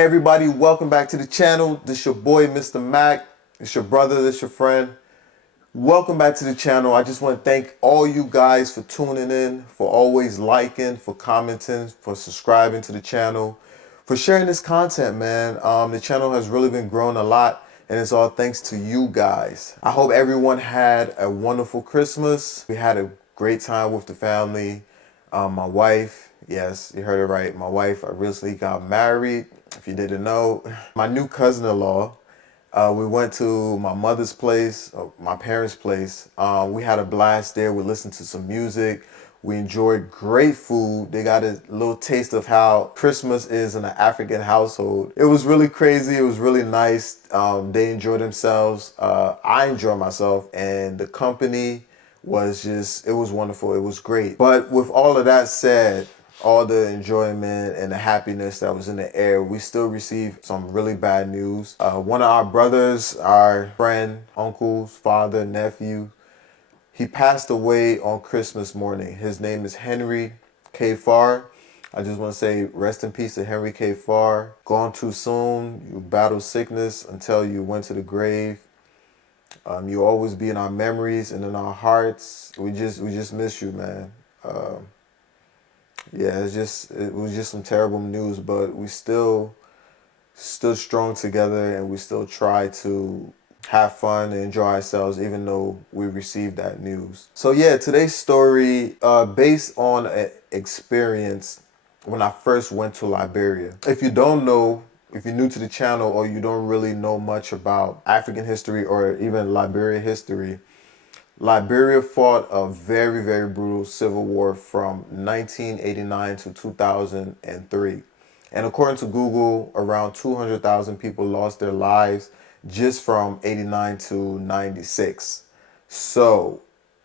Hey everybody, welcome back to the channel. This your boy, Mr. Mac. It's your brother, this your friend. Welcome back to the channel. I just want to thank all you guys for tuning in, for always liking, for commenting, for subscribing to the channel, for sharing this content, man. The channel has really been growing a lot, and it's all thanks to you guys. I hope everyone had a wonderful Christmas. We had a great time with the family. My wife, yes, you heard it right. My wife, I recently got married. If you didn't know, my new cousin-in-law, we went to my mother's place, my parents' place. We had a blast there. We listened to some music. We enjoyed great food. They got a little taste of how Christmas is in an African household. It was really crazy. It was really nice. They enjoyed themselves. I enjoyed myself, and the company was just, it was wonderful. It was great. But with all of that said, all the enjoyment and the happiness that was in the air, we still received some really bad news. One of our brothers, our friend, uncle's father, nephew, he passed away on Christmas morning. His name is Henry K. Farr. I just want to say rest in peace to Henry K. Farr. Gone too soon. You battled sickness until you went to the grave. You'll always be in our memories and in our hearts. We just miss you, man. Yeah, it was just some terrible news, but we still strong together, and we still try to have fun and enjoy ourselves even though we received that news. So yeah, today's story based on an experience when I first went to Liberia. If you don't know, if you're new to the channel or you don't really know much about African history or even Liberia history, Liberia fought a very, very brutal civil war from 1989 to 2003. And according to Google, around 200,000 people lost their lives just from 89 to 96. So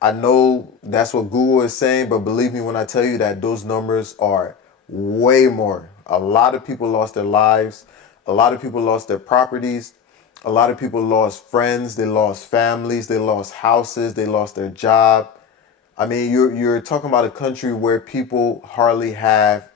I know that's what Google is saying, but believe me when I tell you that those numbers are way more. A lot of people lost their lives. A lot of people lost their properties. A lot of people lost friends, they lost families, they lost houses, they lost their job. I mean, you're talking about a country where people hardly have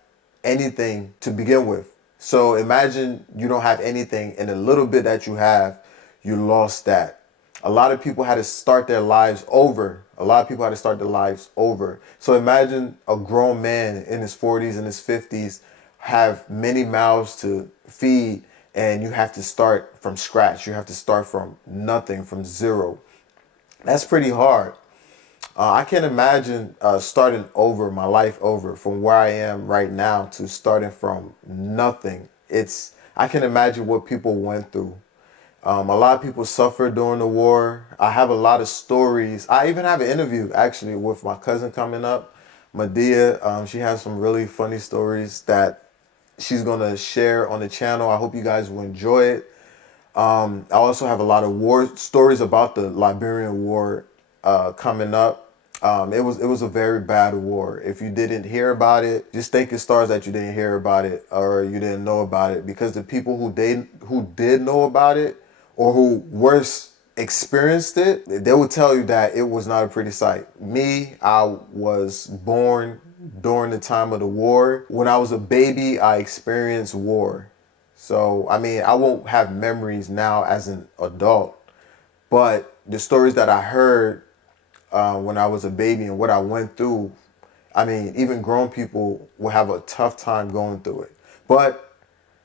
anything to begin with. So imagine you don't have anything, and the little bit that you have, you lost that. A lot of people had to start their lives over. A lot of people had to start their lives over. So imagine a grown man in his 40s and his 50s have many mouths to feed, and you have to start from scratch. You have to start from nothing, from zero. That's pretty hard. I can't imagine starting over, my life over, from where I am right now to starting from nothing. I can imagine what people went through. A lot of people suffered during the war. I have a lot of stories. I even have an interview actually with my cousin coming up, Medea. She has some really funny stories that she's gonna share on the channel. I hope you guys will enjoy it. I also have a lot of war stories about the Liberian War coming up. It was a very bad war. If you didn't hear about it, just thank your stars that you didn't hear about it or you didn't know about it, because the people who did know about it or who worse experienced it, they would tell you that it was not a pretty sight. Me, I was born during the time of the war. When I was a baby, I experienced war. So, I mean, I won't have memories now as an adult, but the stories that I heard when I was a baby and what I went through, I mean, even grown people will have a tough time going through it. But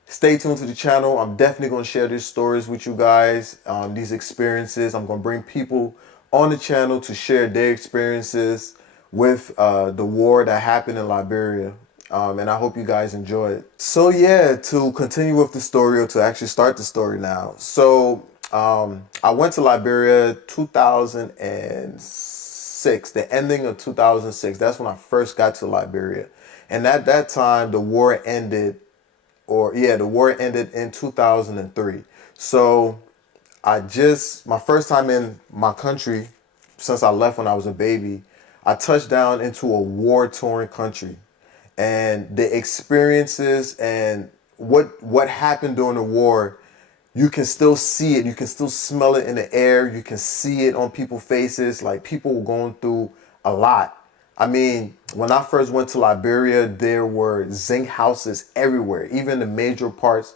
stay tuned to the channel. I'm definitely going to share these stories with you guys, these experiences. I'm going to bring people on the channel to share their experiences with the war that happened in Liberia. And I hope you guys enjoy it. So yeah, to continue with the story, or to actually start the story now. So I went to Liberia 2006, the ending of 2006. That's when I first got to Liberia. And at that time, the war ended, the war ended in 2003. So my first time in my country since I left when I was a baby, I touched down into a war-torn country. And the experiences and what happened during the war, you can still see it. You can still smell it in the air. You can see it on people's faces. Like, people were going through a lot. I mean, when I first went to Liberia, there were zinc houses everywhere. Even the major parts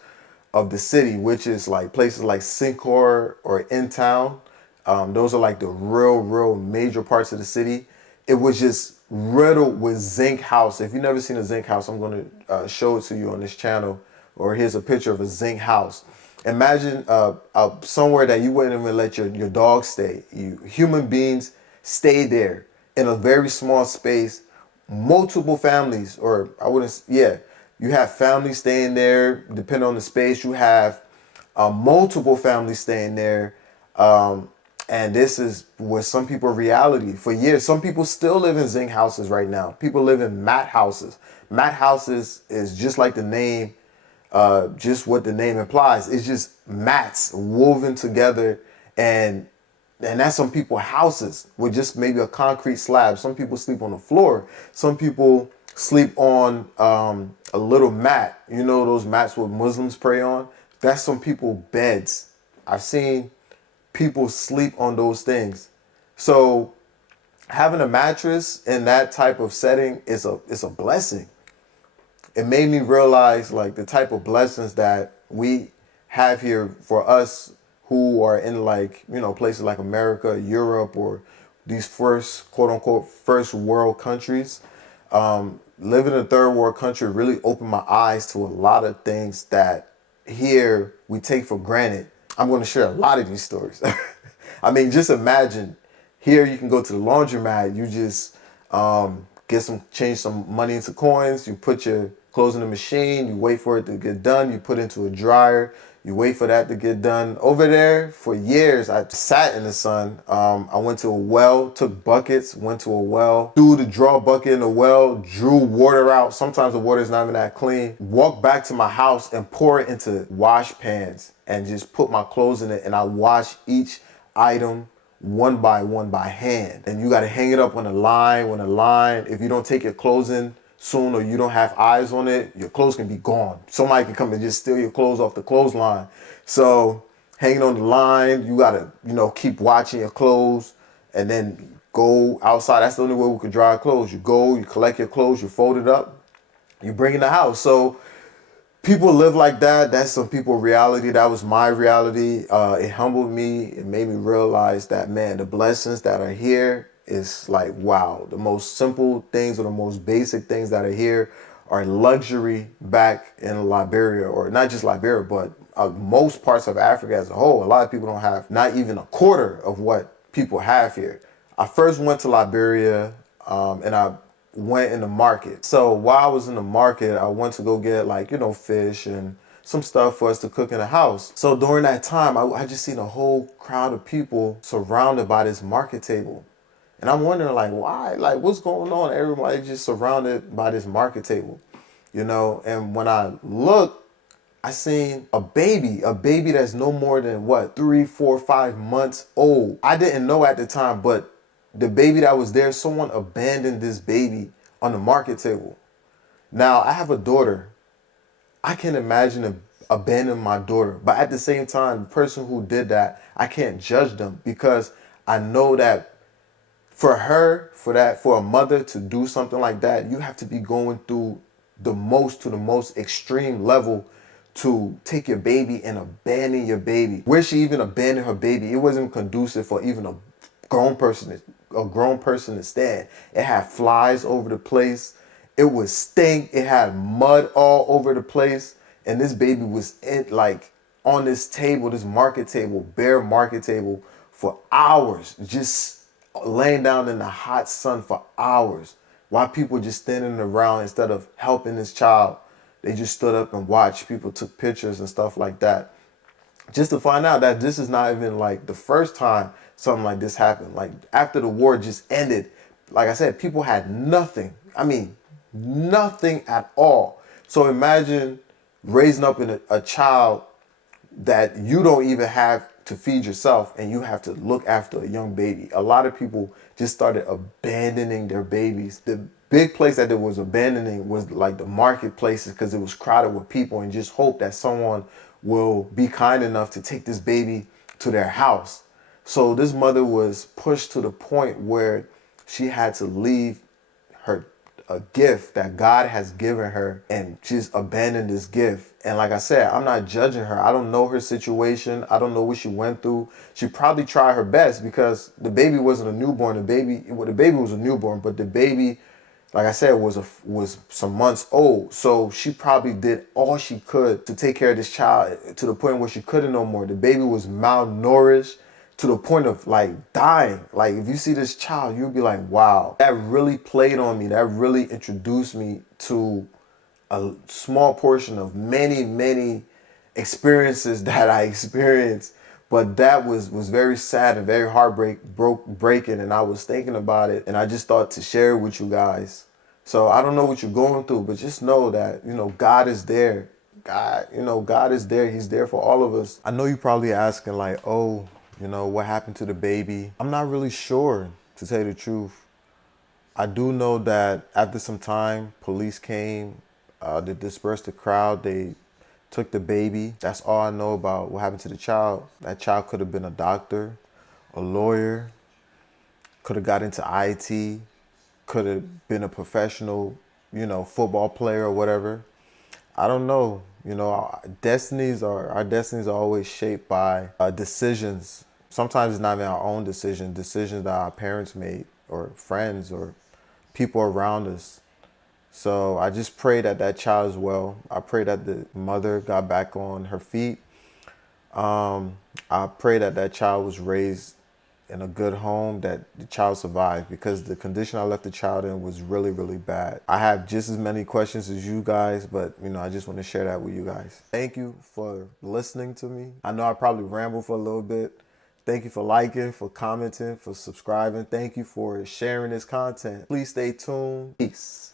of the city, which is like places like Syncor or In Town. Those are like the real major parts of the city. It was just riddled with zinc house. If you've never seen a zinc house, I'm going to show it to you on this channel. Or here's a picture of a zinc house. Imagine somewhere that you wouldn't even let your dog stay. Human beings stay there in a very small space. Multiple families, or I wouldn't, yeah. You have families staying there, depending on the space. You have multiple families staying there. And this is with some people reality for years. Some people still live in zinc houses right now. People live in mat houses. Mat houses is just like the name, just what the name implies. It's just mats woven together, and that's some people's houses with just maybe a concrete slab. Some people sleep on the floor. Some people sleep on a little mat. You know those mats what Muslims pray on? That's some people's beds. I've seen people sleep on those things. So having a mattress in that type of setting is a blessing. It made me realize like the type of blessings that we have here for us who are in like, places like America, Europe, or these first, quote unquote, first world countries. Living in a third world country really opened my eyes to a lot of things that here we take for granted. I'm going to share a lot of these stories. I mean, just imagine here you can go to the laundromat, you just change some money into coins, you put your clothes in the machine, you wait for it to get done, you put it into a dryer, you wait for that to get done. Over there, for years, I sat in the sun. I went to a well, took buckets, went to a well, threw the draw bucket in the well, drew water out. Sometimes the water is not even that clean. Walked back to my house and pour it into wash pans and just put my clothes in it. And I wash each item one by hand. And you got to hang it up on a line. If you don't take your clothes in soon or you don't have eyes on it, your clothes can be gone. Somebody can come and just steal your clothes off the clothesline. So hanging on the line, you gotta, keep watching your clothes and then go outside. That's the only way we could dry clothes. You go, you collect your clothes, you fold it up, you bring it in the house. So people live like that. That's some people's reality. That was my reality. It humbled me. It made me realize that, man, the blessings that are here is like, wow. The most simple things or the most basic things that are here are luxury back in Liberia, or not just Liberia, but most parts of Africa as a whole. A lot of people don't have not even a quarter of what people have here. I first went to Liberia and I went in the market. So while I was in the market, I went to go get fish and some stuff for us to cook in the house. So during that time, I just seen a whole crowd of people surrounded by this market table. And I'm wondering why, what's going on? Everybody just surrounded by this market table, and when I looked, I seen a baby that's no more than 3, 4, 5 months old. I didn't know at the time, but the baby that was there, someone abandoned this baby on the market table. Now, I have a daughter. I can imagine abandoning my daughter. But at the same time, the person who did that, I can't judge them because I know that for a mother to do something like that, you have to be going through the most extreme level to take your baby and abandon your baby. Where she even abandoned her baby, it wasn't conducive for even a grown person to stand. It had flies over the place. It was stink. It had mud all over the place. And this baby was on this table, this market table, bare market table, for hours, just laying down in the hot sun for hours while people just standing around. Instead of helping this child, they just stood up and watched. People took pictures and stuff like that, just to find out that this is not even the first time something like this happened. After the war just ended, like I said, people had nothing. I mean, nothing at all. So imagine raising up in a child that you don't even have to feed yourself, and you have to look after a young baby. A lot of people just started abandoning their babies. The big place that it was abandoning was the marketplaces, because it was crowded with people, and just hope that someone will be kind enough to take this baby to their house. So this mother was pushed to the point where she had to leave her a gift that God has given her, and she's abandoned this gift. And like I said, I'm not judging her. I don't know her situation. I don't know what she went through. She probably tried her best because the baby wasn't a newborn. The baby was a newborn, but the baby, like I said, was some months old. So she probably did all she could to take care of this child to the point where she couldn't no more. The baby was malnourished to the point of like dying. Like if you see this child, you'll be like, wow, that really played on me. That really introduced me to a small portion of many, many experiences that I experienced. But that was very sad and very breaking. And I was thinking about it, and I just thought to share it with you guys. So I don't know what you're going through, but just know that, God is there. God is there. He's there for all of us. I know you're probably asking like, oh, what happened to the baby? I'm not really sure, to tell you the truth. I do know that after some time, police came, they dispersed the crowd, they took the baby. That's all I know about what happened to the child. That child could have been a doctor, a lawyer, could have got into IT, could have been a professional, football player or whatever. I don't know. Our destinies are always shaped by decisions. Sometimes it's not even our own decisions that our parents made or friends or people around us. So I just pray that that child is well. I pray that the mother got back on her feet. I pray that that child was raised in a good home, that the child survived, because the condition I left the child in was really, really bad. I have just as many questions as you guys, but I just want to share that with you guys. Thank you for listening to me. I know I probably rambled for a little bit. Thank you for liking, for commenting, for subscribing. Thank you for sharing this content. Please stay tuned. Peace.